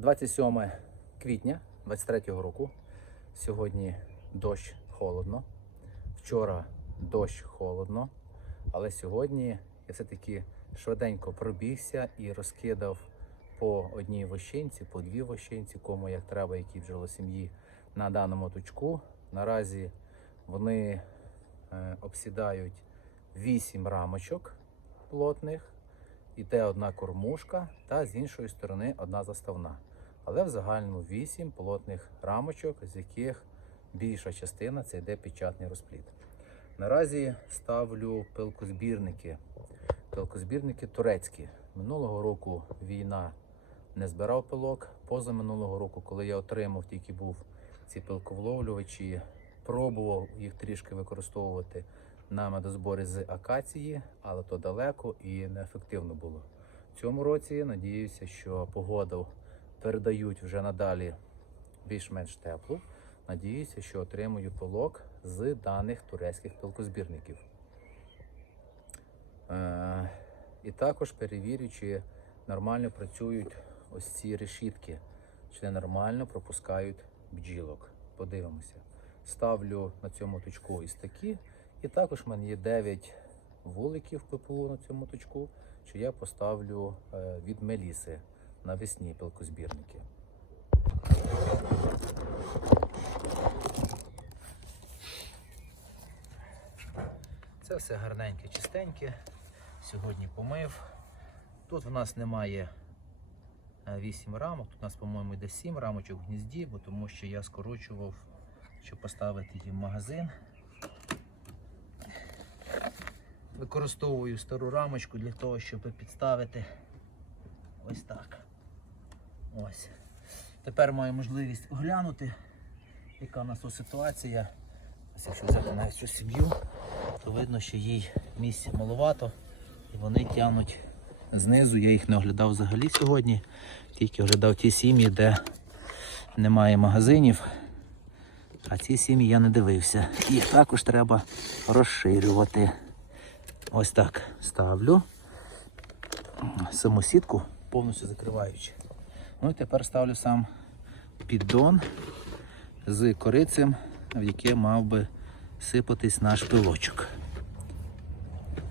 27 квітня 23-го року. Сьогодні дощ холодно. Вчора дощ холодно. Але сьогодні я все-таки швиденько пробігся і розкидав по одній вощинці, по дві вощинці, кому як треба, які бджоло сім'ї на даному точку. Наразі вони е, обсідають 8 рамочок плотних, і те одна кормушка, та з іншої сторони одна заставна. Але в загальному 8 плотних рамочок, з яких більша частина це йде печатний розплід. Наразі ставлю пилкозбірники. Пилкозбірники турецькі. Минулого року війна не збирав пилок. Поза минулого року, коли я отримав, тільки був ці пилковловлювачі, пробував їх трішки використовувати на медозборі з акації, але то далеко і неефективно було. В цьому році надіюся, що погоду передають вже надалі більш-менш теплу. Надіюся, що отримую пилок з даних турецьких пилкозбірників. Е, і також перевірю, чи нормально працюють ось ці решітки, чи нормально пропускають бджілок. Подивимося. Ставлю на цьому точку із такі. І також в мене є 9 вуликів ППУ на цьому точку, що я поставлю е, від Меліси навесні пилкозбірники. Це все гарненьке, чистеньке. Сьогодні помив. Тут в нас немає 8 рамок, тут у нас, по-моєму, йде 7 рамочок в гнізді, бо тому що я скорочував, щоб поставити її в магазин. Використовую стару рамочку для того, щоб підставити ось так. Ось. Тепер маю можливість оглянути, яка у нас тут ситуація. Ось якщо взяти навіть цю сім'ю, то видно, що їй місця маловато і вони тягнуть знизу. Я їх не оглядав взагалі сьогодні, тільки оглядав ті сім'ї, де немає магазинів. А ці сім'ї я не дивився. Їх також треба розширювати. Ось так ставлю саму сітку повністю закриваючи. Ну і тепер ставлю сам піддон з корицем, в яке мав би сипатись наш пилочок.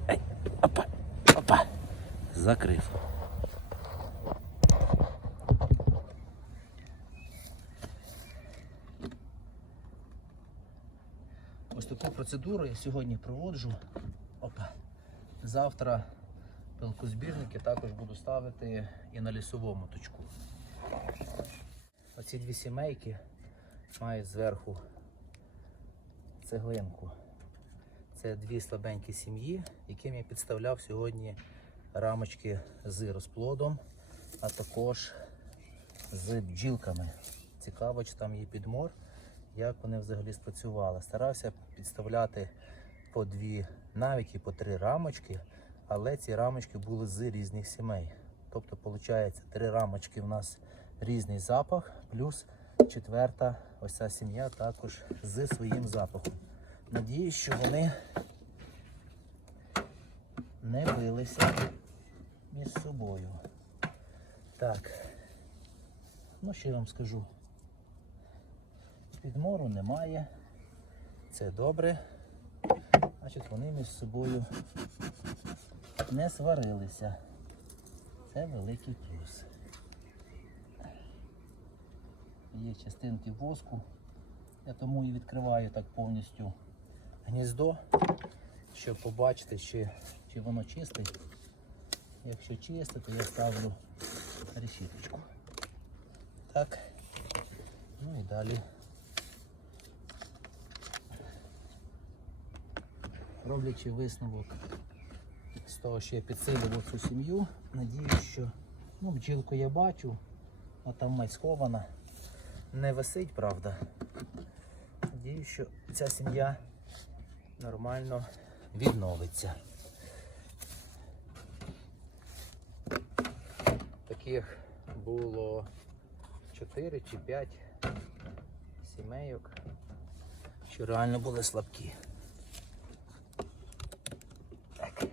Ей, опа, опа, закрив. Ось таку процедуру я сьогодні проводжу. Опа. Завтра пилкозбірники також буду ставити і на лісовому точку. Оці дві сімейки мають зверху цеглинку. Це дві слабенькі сім'ї, яким я підставляв сьогодні рамочки з розплодом, а також з бджілками. Цікаво, чи там є підмор, як вони взагалі спрацювали. Старався підставляти по дві, навіть і по три рамочки, але ці рамочки були з різних сімей. Тобто, виходить, три рамочки в нас різний запах, плюс четверта ось ця сім'я також з своїм запахом. Надіюсь, що вони не билися між собою. Так, ну що я вам скажу? Підмору немає. Це добре. Значить, вони між собою не сварилися. Це великий плюс. Є частинки воску. Я тому і відкриваю так повністю гніздо, щоб побачити, чи, чи воно чисте. Якщо чисте, то я ставлю решіточку. Так. Ну і далі. Роблячи висновок з того, що я підсилював цю сім'ю, надіюсь, що ну, бджілку я бачу, а там мать схована. Не висить, правда. Надіюсь, що ця сім'я нормально відновиться. Таких було 4 чи 5 сімейок, що реально були слабкі. Так.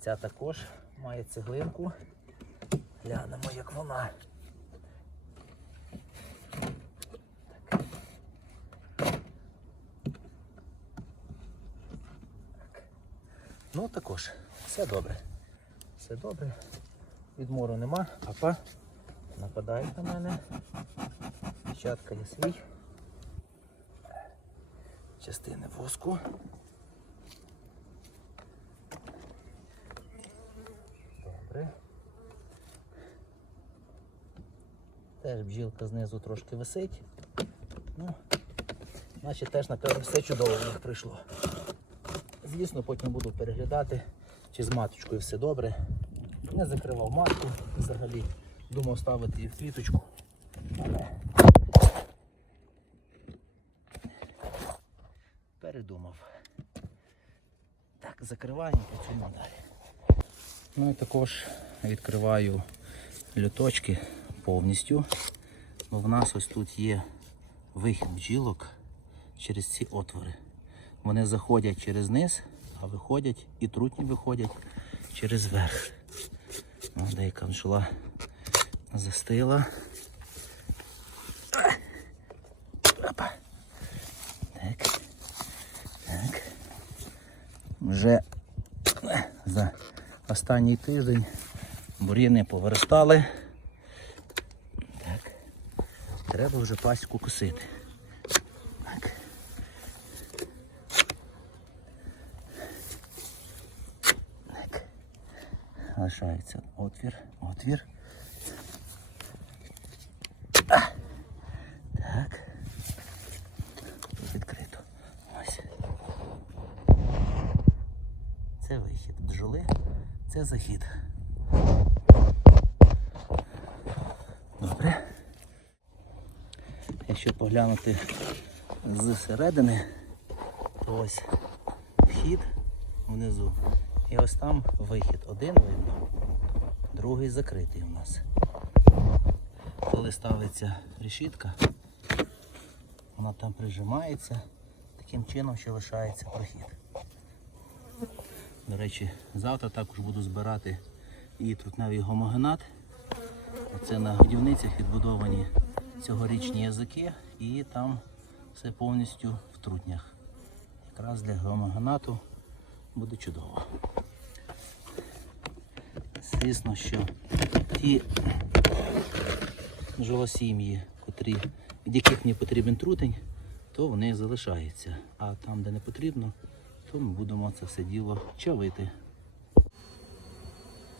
Ця також має цеглинку. Глянемо, як вона. Ну також, все добре. Все добре. Відмору нема. Апа нападають на мене. Печатка є свій. Частини воску. Добре. Теж бджілка знизу трошки висить. Ну, значить теж, напевно, все чудово в них прийшло. Звісно, потім буду переглядати, чи з маточкою все добре. Не закривав матку взагалі. Думав ставити її в квіточку. Але передумав. Так, закриваємо працюємо далі. Ну і також відкриваю люточки повністю. Бо в нас ось тут є вихід бджілок через ці отвори. Вони заходять через низ, а виходять і трутні виходять через верх. Ну, деяка бджола застила. Опа. Так. Так. Вже за останній тиждень бур'яни повиростали. Так. Треба вже пасіку косити. Лишається отвір, отвір. Так. Відкрито. Ось. Це вихід бджоли, це захід. Добре. Якщо поглянути зсередини, то ось вхід внизу. І ось там вихід. Один видно, другий закритий у нас. Коли ставиться решітка, вона там прижимається, таким чином ще лишається прохід. До речі, завтра також буду збирати і трутневий гомогенат. Це на годівницях відбудовані цьогорічні язики і там все повністю в трутнях. Якраз для гомогенату буде чудово. Звісно, що ті жолосім'ї, котрі, від яких мені потрібен трутень, то вони залишаються. А там, де не потрібно, то ми будемо це все діло чавити.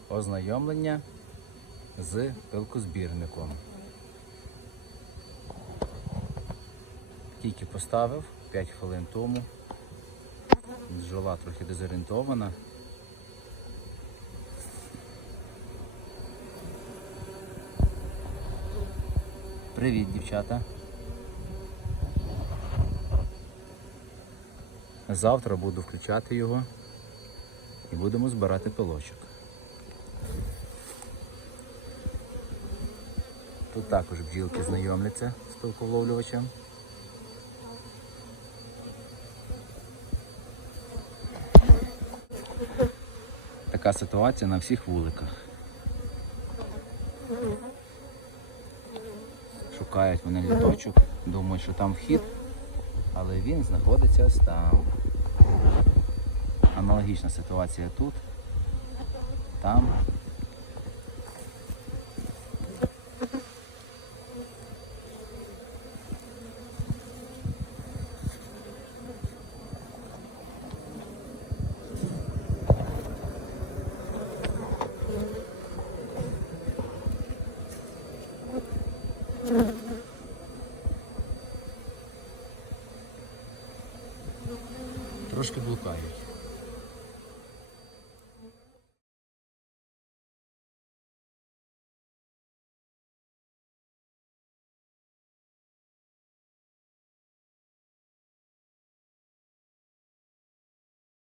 Ознайомлення з пилкозбірником. Тільки поставив 5 хвилин тому. Бджола трохи дезорієнтована. Привіт, дівчата. Завтра буду включати його і будемо збирати пилочок. Тут також бджілки знайомляться з пилковловлювачем. Така ситуація на всіх вуликах. Шукають вони літочок, думають, що там вхід, але він знаходиться ось там. Аналогічна ситуація тут, там. Трошки блукають.